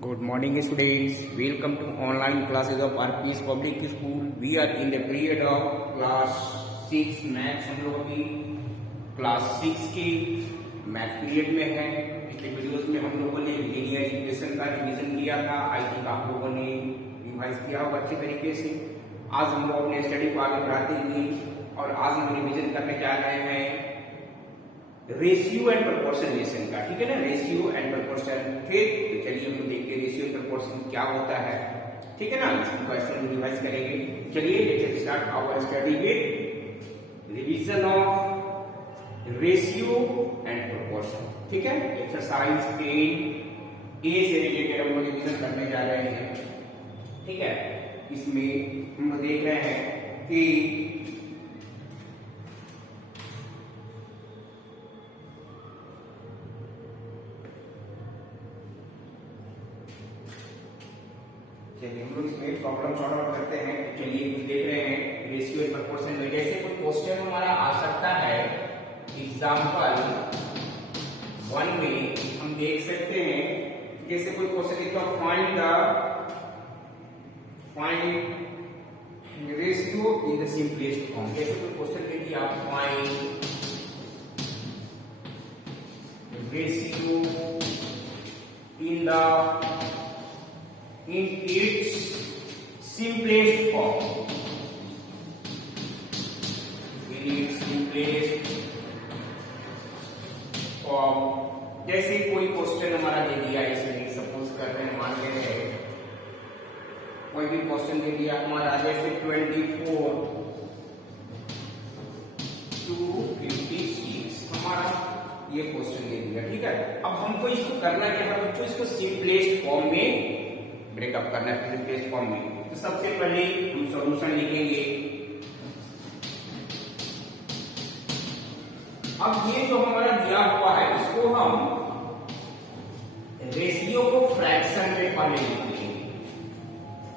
Good morning students, welcome to online classes of RPS Public School. We are in the period of class 6 maths. हम लोग अभी class 6 के math period में है। पिछले videos में हम लोगों ने लीनियर इक्वेशन का रिवीजन किया था। आई थिंक आप लोगों ने रिवाइज किया होगा अच्छे तरीके से। आज हम लोग अपने स्टडी को आगे बढ़ाते हुए और आज हम रिवीजन करने जा रहे हैं रेशियो एंड प्रोपोर्शन रिलेशन का। ठीक है ना, रेशियो एंड प्रोपोर्शन। फिर तो चलिए हम देखते हैं रेशियो एंड प्रोपोर्शन क्या होता है। ठीक है ना, इसको क्वेश्चन रिवाइज करेंगे। चलिए let's start our study with revision of ratio and proportion. ठीक है, एक्सरसाइज 10 ए से रिलेटेड हम लोग रिवीजन करने जा रहे हैं। ठीक है, इसमें हम देख रहे हैं कि चलिए हम लोग इसमें प्रॉब्लम सॉल्व आउट करते हैं। चलिए कुछ देख रहे हैं रेशियो एंड प्रोपोर्शन में। जैसे कोई क्वेश्चन हमारा आ सकता है एग्जांपल 1 में हम देख सकते हैं, जैसे कोई क्वेश्चन है तो find ratio in the simplest form. जैसे कोई क्वेश्चन दे दिया, आप find ratio in its simplest form, जैसे कोई क्वेश्चन हमारा दे दिया, इसमें सपोज कर रहे हैं, मान ले रहे हैं कोई भी क्वेश्चन दे दिया हमारा, जैसे 24 to 56 हमारा ये क्वेश्चन दे दिया। ठीक है, अब हमको इसको करना क्या है बच्चों, इसको सिंपलेस्ट फॉर्म में ब्रेकअप करना है, सिंपलेस्ट फॉर्म में। तो सबसे पहले हम सॉल्यूशन लिखेंगे। अब ये जो हमारा दिया हुआ है इसको हम रेशियो को फ्रैक्शन में पहले लिखेंगे।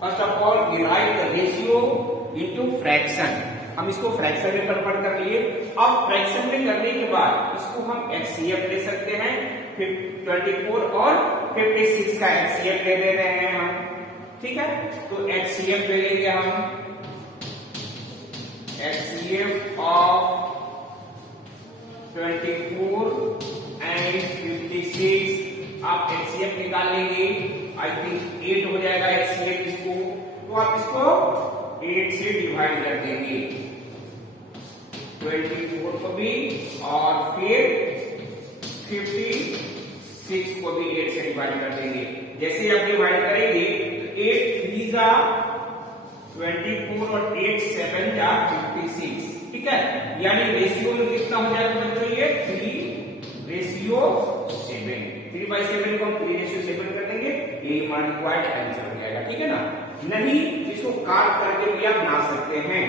First of all we write the ratio into fraction. हम इसको फ्रैक्शन में कन्वर्ट कर लिए। अब फ्रैक्शन में करने के बाद इसको हम एचसीएफ ले सकते हैं। फिर 24 और 56 का एचसीएफ ले रहे हैं हम। ठीक है, तो एचसीएफ ले लेंगे हम। एचसीएफ ऑफ 24 एंड 56 आप एचसीएफ निकाल लेंगे। आई थिंक 8 हो जाएगा एचसीएफ इसको। तो आप इसको 8 से डिवाइड कर देंगे 24 को भी, और फिर 56 को भी 8 से डिवाइड कर देंगे। जैसे आप डिवाइड करेंगे तो 8 3 जा 24 और 8 7 जा 56। ठीक है, यानी रेशियो में कितना हो जाएगा बच्चों, ये 3:7। 3/7 को हम 3:7 कर देंगे, ये हमारा रिक्वायर्ड आंसर हो जाएगा। ठीक है ना, नहीं इसको काट करके भी आप बना सकते हैं।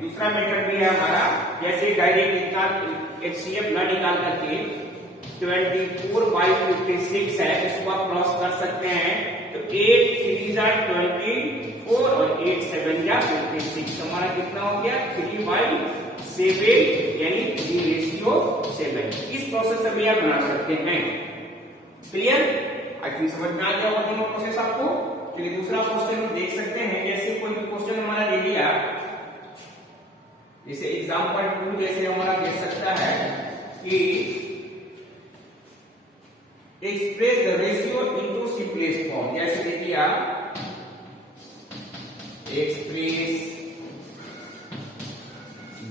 दूसरा मेथड भी है हमारा, जैसे डायरेक्ट इतना एचसीएफ न निकाल करके 24/56 है, इसको आप क्रॉस कर सकते हैं। तो 8 3 जा 24 और 8 7 जा 56, हमारा कितना हो गया 3/7, यानी 3:7। इस प्रोसेस से भी आप बना सकते हैं। क्लियर? आई थिंक समझ में आ गया होगा दोनों प्रोसेस आपको। चलिए दूसरा क्वेश्चन देख सकते हैं। जैसे कोई भी क्वेश्चन हमारा दे दिया, जैसे एग्जांपल 2 जैसे हमारा दे सकता है कि express the ratio into simplest form. जैसे देखिए आप express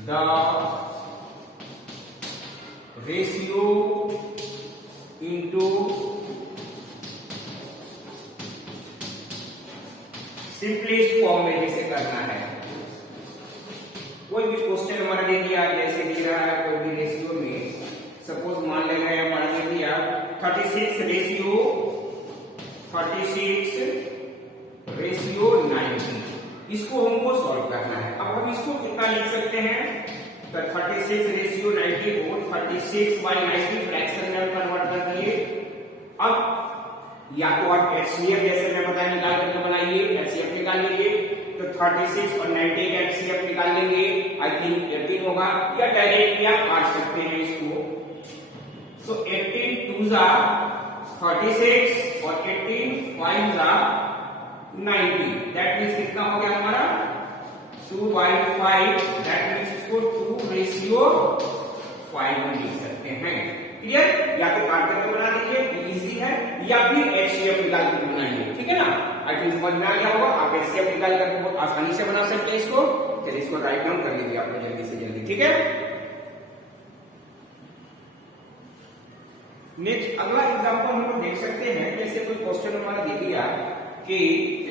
the ratio into simplest form में जैसे करना है। कोई भी क्वेश्चन हमारा दे दिया, जैसे दे रहा है कोई भी रेशियो में, सपोज मान ले रहे हैं हमारा दे दिया 36 रेशियो 90। इसको हमको सॉल्व करना है। अब हम इसको कितना लिख सकते हैं, तो 36 रेशियो 90 को 36/90 फ्रैक्शन में कन्वर्ट कर दिए। अब या तो आप एचसीएफ जैसे मैं बताया निकाल करके बनाइए, एचसीएफ निकाल लीजिए। तो 36 और 90 का एचसीएफ निकाल लेंगे, आई थिंक 18 होगा, या डायरेक्टली आप काट सकते हैं इसको। तो 18 2 जा 36 और 18 5 जा 90, दैट मीन्स कितना हो गया हमारा 2/5, दैट मीन्स इसको 2:5 हम लिख सकते हैं। क्लियर? या तो काट करके बना दीजिए, इजी है, या फिर एचसीएफ निकाल करके बनाइए, ठीक है ना। आई थिंक समझ में आ गया होगा। आप एचसीएफ निकाल करके बहुत आसानी से बना सकते हैं इसको। चलिए इसको राइट डाउन कर लीजिए आपने जल्दी से जल्दी, ठीक है। नेक्स्ट अगला एग्जांपल हम लोग देख सकते हैं, जैसे कोई क्वेश्चन हमारा दे दिया कि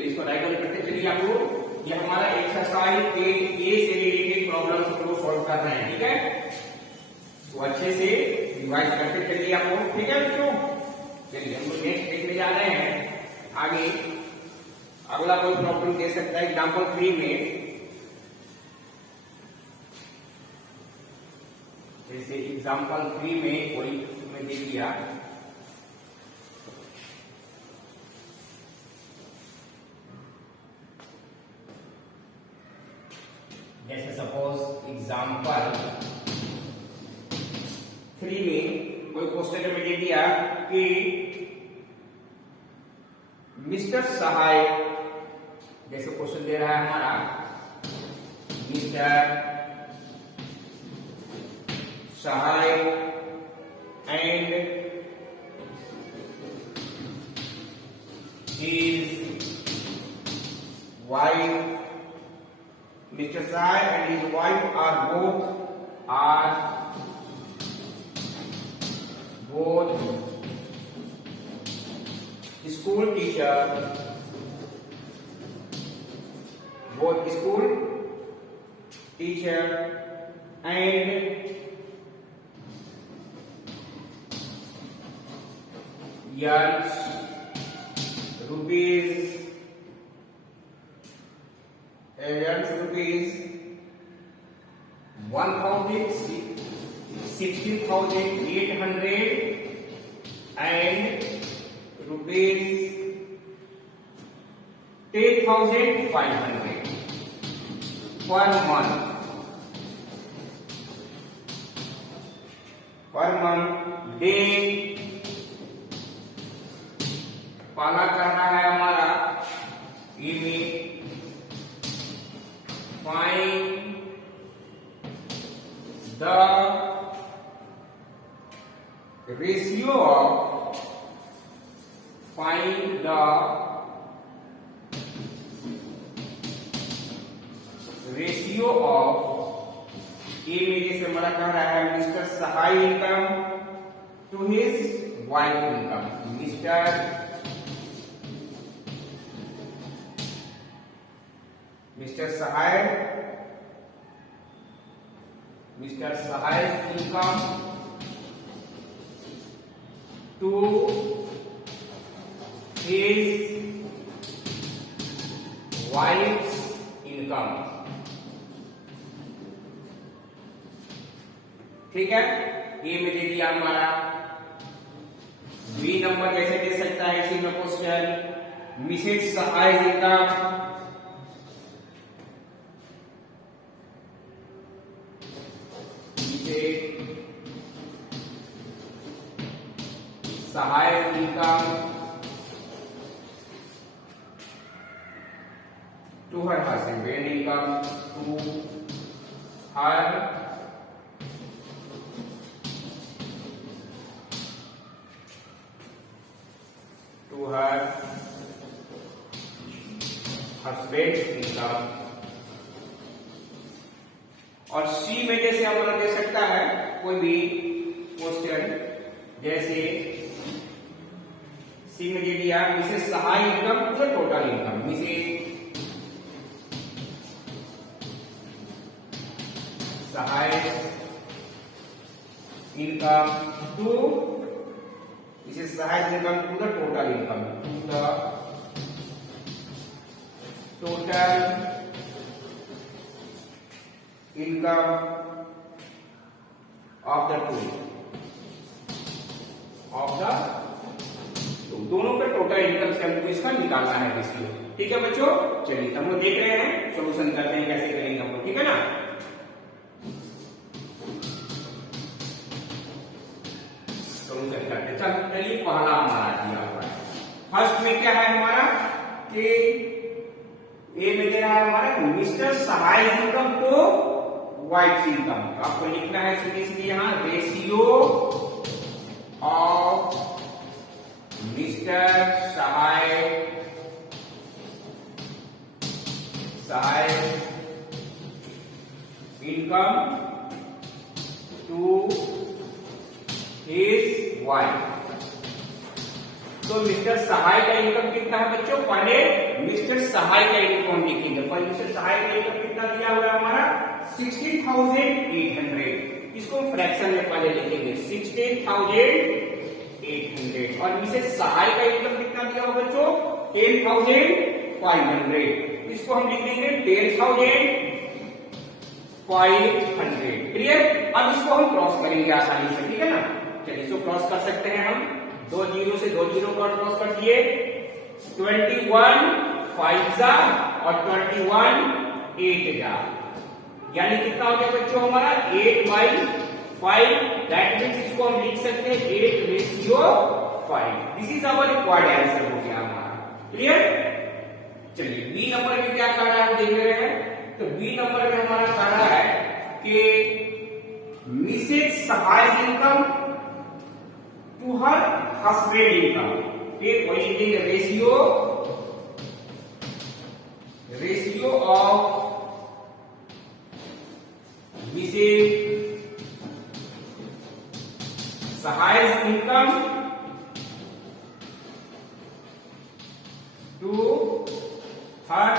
इसको राइट डाउन करते चलिए आप लोग, ये हमारा एक्सरसाइज के ए से रिलेटेड प्रॉब्लम को सॉल्व कर रहे हैं, ठीक है। तो अच्छे से रिवाइज करते चलिए आप लोग, ठीक है बच्चों। चलिए हम लोग नेक्स्ट देखने जा रहे हैं आगे। अगला कोई प्रॉब्लम दे सकता है एग्जांपल 3 में, जैसे एग्जांपल 3 में कोई में दे दिया जैसे सपोज एग्जांपल 3 में कोई क्वेश्चन में दे दिया कि मिस्टर सहाय, जैसे क्वेश्चन दे रहा है हमारा Mr Sahay and his wife, Mr. Sai and his wife are both school teacher, and earns rupees 16,800 and rupees 10,500 per month they पाला कर रहा है हमारा find the ratio of A में जैसे हमारा कह रहा है Mr Sahay income to his wife income, Mr Sahay income to his wife's income, ठीक है। ए में दे दिया हमारा। बी नंबर जैसे दे सकता है इसी में question Mrs Sahay income Sahay income to her husband income to her husband income. और सी में जैसे हम लोग दे सकता है कोई भी क्वेश्चन, जैसे सी में दे दिया Mrs Sahay income to the total income, Mrs Sahay income to Mrs Sahay income to the total income, to the total income of the दोनों के टोटल इनकम से हमको इसका निकालना है रेशियो, ठीक है बच्चों। चलिए हम लोग देख रहे हैं, सॉल्यूशन करते हैं कैसे करेंगे हम लोग, ठीक है ना। सॉल्यूशन करते चलिए पहला हमारा दिया हुआ है फर्स्ट में क्या है हमारा कि ए में दे रहा है हमारा Mr Sahay income to wife income. तो आपको लिखना है सीधे सीधे यहां ratio of Mr Sahay income to his wife. तो मिस्टर सहाय का इनकम कितना है बच्चों? पहले मिस्टर सहाय का इनकम हम लिखेंगे। पहले मिस्टर सहाय का इनकम कितना दिया हुआ है हमारा 16,800। इसको हम फ्रैक्शन में पहले लिखेंगे 16,800। और मिसेस सहाय का इनकम कितना दिया हुआ बच्चों? 10,500। इसको हम लिख देंगे 10,500। क्लियर? अब इसको हम क्रॉस करेंगे आसानी से, ठीक है ना? चलिए इसको क्रॉस कर सकते हैं हम। 2 जीरो से 2 जीरो को क्रॉस कर दिए। 21 5 और 21 8 यानी कितना हो गया बच्चों हमारा 8/5। दैट मीन्स इसको हम लिख सकते हैं 8:5। This is our required answer हो गया हमारा। क्लियर? चलिए बी नंबर में क्या कह रहा है हम देख रहे हैं। तो बी नंबर में हमारा कह रहा है कि Mrs Sahay income to her husband income. फिर वही लिखेंगे ratio of Mrs Sahay income to her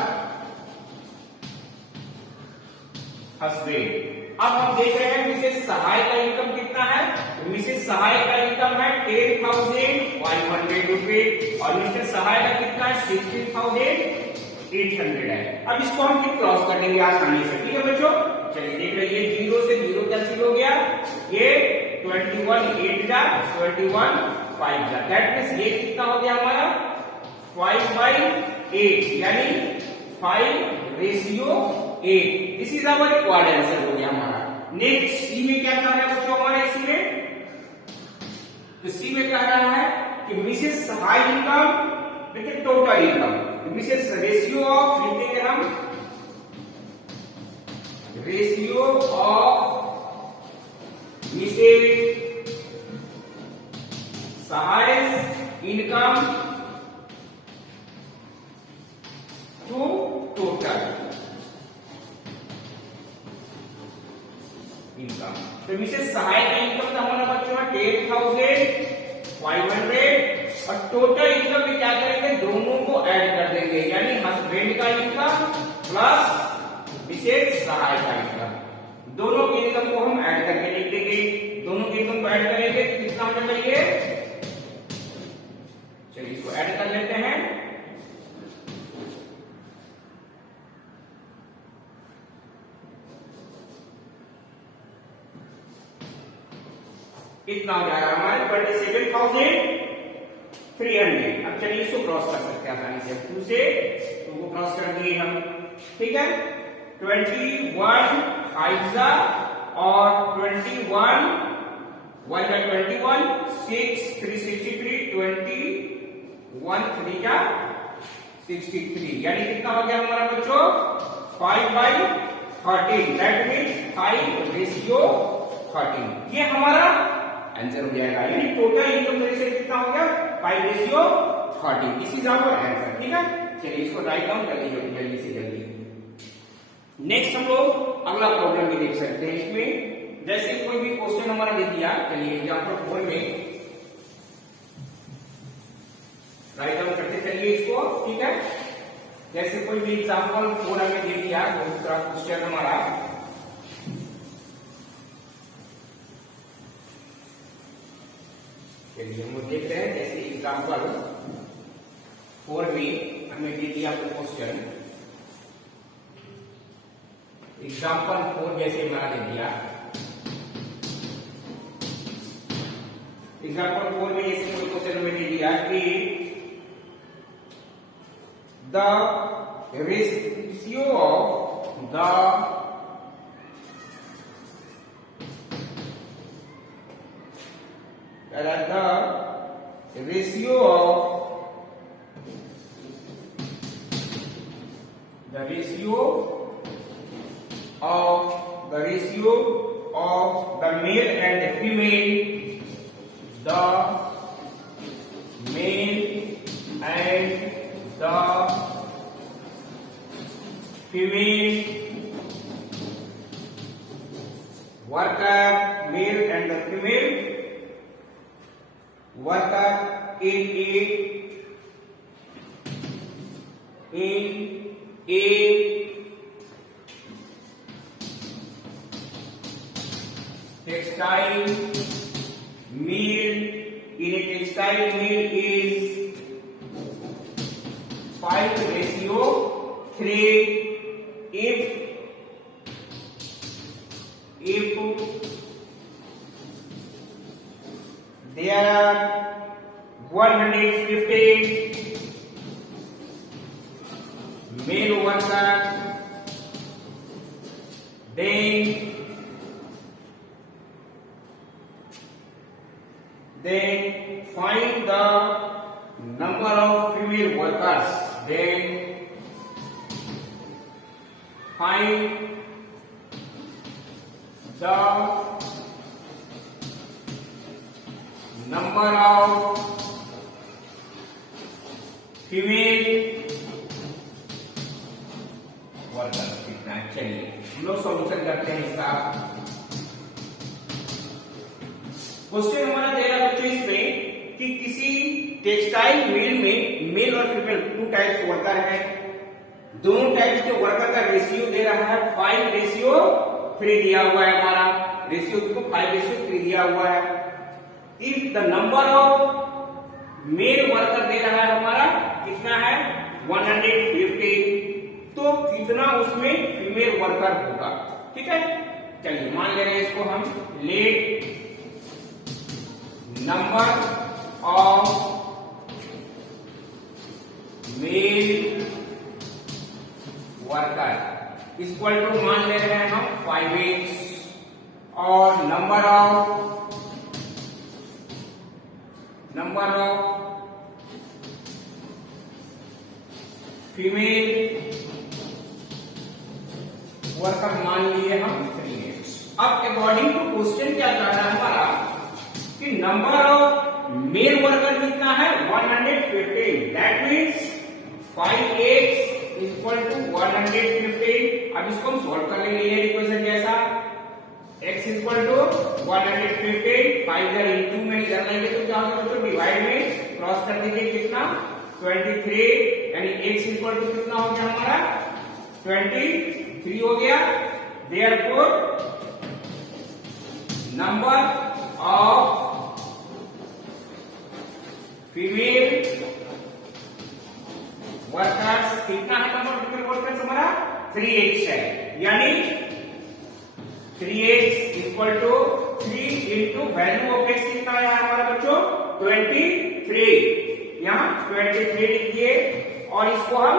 husband. अब हम देख रहे हैं मिसेस सहाय का इनकम कितना है। तो मिसेस सहाय का इनकम है 10,500 रुपए और मिस्टर सहाय का कितना है 16,800 है। अब इसको हम फिर क्रॉस कर देंगे आसानी से, ठीक है बच्चों? चलिए देख रहे हैं, ये जीरो से जीरो कैंसिल हो गया। ये 21 8 21 5 दैट मीन्स ये कितना हो गया हमारा 5/8 यानी 5:8। This is our required answer हो गया हमारा। नेक्स्ट सी में क्या कह रहा है बच्चों हमारा इसमें? तो सी में कह रहा है कि Mrs Sahay income with total income. Mrs ratio of लिखेंगे हम ratio of Mrs Sahay income to total income. तो मिसेस सहाय का इनकम तो हमारा बच्चों 10,500 और टोटल इनकम में क्या करेंगे दोनों को ऐड कर देंगे यानी हस्बैंड का इनकम प्लस मिसेस सहाय का इनकम। दोनों के इनकम को हम ऐड करके लिख देंगे। दोनों के इनकम को ऐड करेंगे कितना होना चाहिए? चलिए इसको ऐड कर लेते हैं। कितना हो जाएगा हमारे 27,300। अब चलिए इसको क्रॉस कर सकते हैं आसानी से। 2 से 2 को क्रॉस कर दिए हम, ठीक है? 21 5 और 21 1 का 21 6 3 63 21 3 का 63 यानी कितना हो गया हमारा बच्चों 5/13। That means 5:13। ये हमारा आंसर हो जाएगा यानी टोटल इनकम रेशियो कितना हो गया 5:13। दिस इज आवर आंसर, ठीक है? चलिए इसको राइट डाउन कर लीजिए जल्दी से जल्दी। नेक्स्ट हम लोग अगला प्रॉब्लम भी देख सकते हैं इसमें। जैसे कोई भी क्वेश्चन हमारा दे दिया, चलिए एग्जांपल 4 में राइट डाउन करते चलिए इसको, ठीक है? जैसे कोई भी एग्जांपल 4 हमें दे दिया दूसरा क्वेश्चन हमारा, चलिए हम देख रहे हैं। जैसे एग्जांपल 4 में हमें दे दिया क्वेश्चन। एग्जांपल 4 जैसे हमारा दे दिया। एग्जांपल 4 में जैसे कोई क्वेश्चन हमें दे दिया कि the ratio of the ratio of the ratio of the male and the female, the male and the female worker, male and the female worker in a textile mill, is 5:3 if there are 150 male workers, then find the number of female workers. Then find the number of female worker कितना है। चलिए हम लोग solution करते हैं इसका। Question हमारा दे रहा बच्चों इसमें कि किसी टेक्सटाइल मिल में मेल और फीमेल 2 टाइप्स वर्कर है, दोनों टाइप्स के वर्कर का रेशियो दे रहा है 5:3 दिया हुआ है। हमारा रेशियो को 5:3 दिया हुआ है। If the number of male worker दे रहा है हमारा कितना है 150, तो कितना उसमें फीमेल वर्कर होगा। ठीक है, चलिए मान ले रहे हैं इसको हम, let number of male worker equal to मान ले रहे हैं हम 5x और नंबर ऑफ फीमेल वर्कर मान लिए हम 3x। अब अकॉर्डिंग टू क्वेश्चन क्या कह रहा है हमारा कि नंबर ऑफ मेल वर्कर कितना है 150, that means 5x equal to 150। अब इसको हम सॉल्व कर लेंगे ये इक्वेशन जैसा, x इक्वल टू 150, 5 इधर इनटू में इधर लेंगे तो क्या होगा बच्चों, डिवाइड में क्रॉस कर दीजिए कितना 23, यानी x इक्वल टू कितना हो गया हमारा 23 हो गया। Therefore number of female workers कितना है, नंबर ऑफ फीमेल वर्कर्स हमारा 3x है, यानी 3x equal to 3 into value of x कितना है हमारा बच्चों 23, यहाँ 23 लिखिए और इसको हम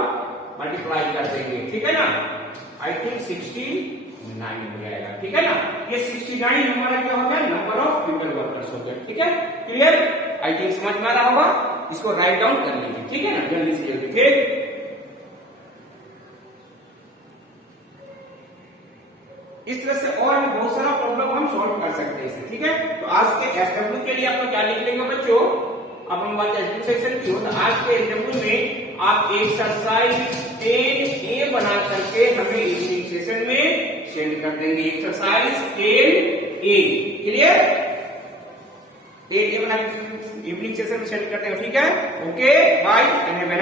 मल्टीप्लाई कर देंगे। ठीक है ना, आई थिंक 69 हो जाएगा। ठीक है ना, ये 69 हमारा क्या हो गया, नंबर ऑफ फीमेल वर्कर्स हो गया। ठीक है, क्लियर, आई थिंक समझ में आ रहा होगा। इसको राइट डाउन कर लीजिए। ठीक है ना, जल्दी से जल्दी। ठीक, इस तरह से और बहुत सारा प्रॉब्लम हम सॉल्व कर सकते हैं इससे। ठीक है, तो आज के एसडब्ल्यू के लिए आप लोग क्या लिख लेंगे बच्चों, अब हम बात एसडब्ल्यू सेक्शन की हो, तो आज के एसडब्ल्यू में आप एक्सरसाइज 10A बना करके हमें इवनिंग सेशन में सेंड कर देंगे। एक्सरसाइज 10A, क्लियर, 10A बना इवनिंग सेशन में सेंड करते हैं। ठीक है, okay, bye and have a